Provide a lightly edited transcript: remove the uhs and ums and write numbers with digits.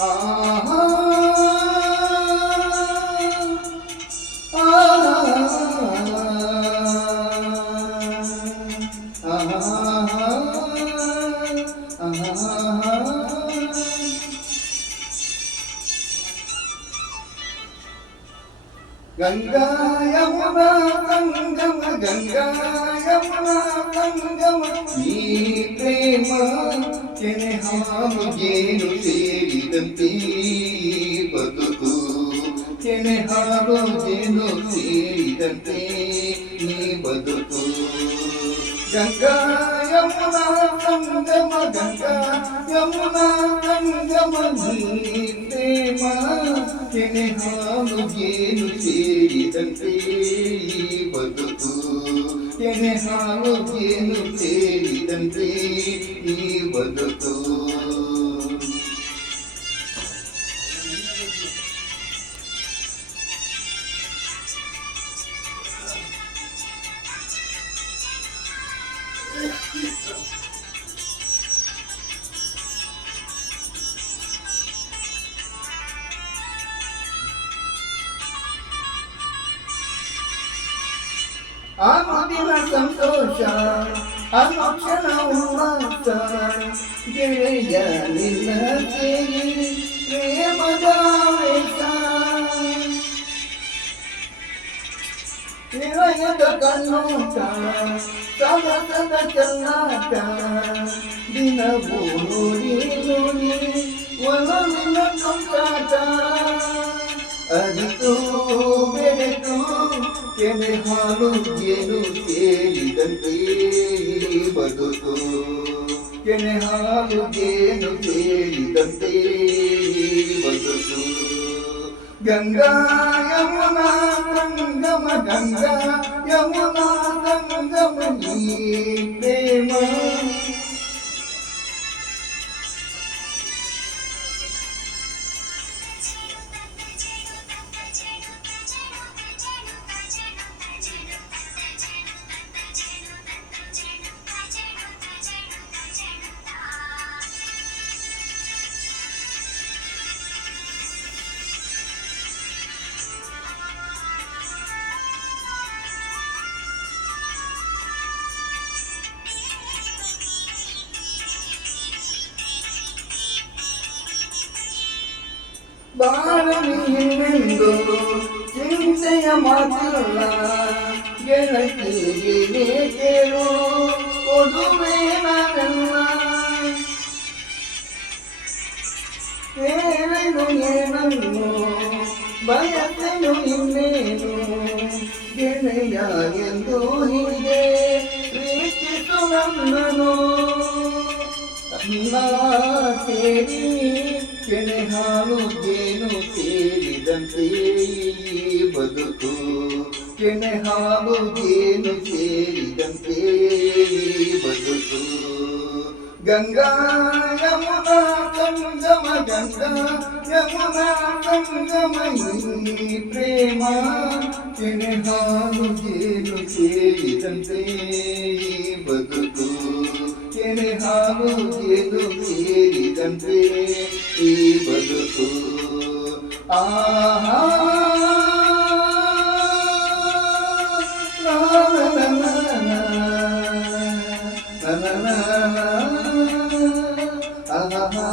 ಆಹಾ ಗಂಗಾ ಯಮುನಾ ಸಂಗಮ ಗಂಗಾ ಯಮುನಾ ಸಂಗಮ ಈ ಪ್ರೇಮ ಕೆನೆ ಹಾಲು ಜೇನು ಸೇರಿದಂತೆ ಬದುಕು ಕೆನೆ ಹಾಲು ಜೇನು ಸೇರಿದಂತೆ ಈ ಬದುಕು ಗಂಗಾ ಯಮುನಾ ಸಂಗಮ ಗಂಗಾ ಯಮುನಾ ಸಂಗಮ ಈ ಪ್ರೇಮ ಕೆನೆ ಹಾಲು ಜೇನು ಸೇರಿದಂತೆ ಈ ಬದುಕು ಕೆನೆ ಹಾಲು ಜೇನು ಸೇರಿದಂತೆ ಈ ಬದುಕು ಅನುದಿನ ಸಂತೋಷ ಅನುಕ್ಷಣ ಉಲ್ಲಾಸ ಗೆಳೆಯ ನಿನ್ನ ಸೇರಿ ಪ್ರೇಮದ ವೇಷ ನಿಲಯದ ಕಣ್ಣೋಟ ಸದಸದ ಚಲ್ಲಾಟ ದಿನವೂ ನೋಡಿ ನೋಡಿ ಒಲವಿನ ಕೊಂಟಾಟ ಅರಿತು ಬೆಳೆತು ಕೆನೆ ಹಾಲು ಜೇನು ಸೇರಿದಂತೆ ಬದುಕು ಕೆನೆ ಹಾಲು ಜೇನು ಸೇರಿದಂತೆ ಬದುಕು ಗಂಗಾ ಯಮುನಾ ಸಂಗಮ ಗಂಗಾ ಯಮುನಾ ಸಂಗಮ ಈ ಪ್ರೇಮ ಬಾಳಲಿಯೆಂದು ಚಿಂತೆಯ ಮಾತಿಲ್ಲ ಗೆಳತಿಗೆ ಕೇಳು ಕೊಡುವೆ ನಾನೆಲ್ಲ ಕೇಳಲು ಏನನ್ನು ಬಯಸಲು ಇನ್ನೇನು ಗೆಳೆಯ ಎಂದು ಹೀಗೆ ಪ್ರೀತಿಸು ನನ್ನನು ಅನ್ನ ಸೇರಿ ಕೆನೆ ಹಾಲು ಜೇನು ಸೇರಿದಂತೆ ಬದುಕು ಕೆನೆ ಹಾಲು ಜೇನು ಸೇರಿದಂತೆ ಬದುಕು ಗಂಗಾ ಯಮುನಾ ಸಂಗಮ ಗಂಗಾ ಯಮುನಾ ಸಂಗಮ ಈ ಪ್ರೇಮ ಕೆನೆ ಹಾಲು ಜೇನು ಸೇರಿದಂತೆ ಬದುಕು ಕೆನೆ ಹಾಲು ಜೇನು ಸೇರಿದಂತೆ ಈ ಬದುಕು ಆಹಾ ಆಹಾ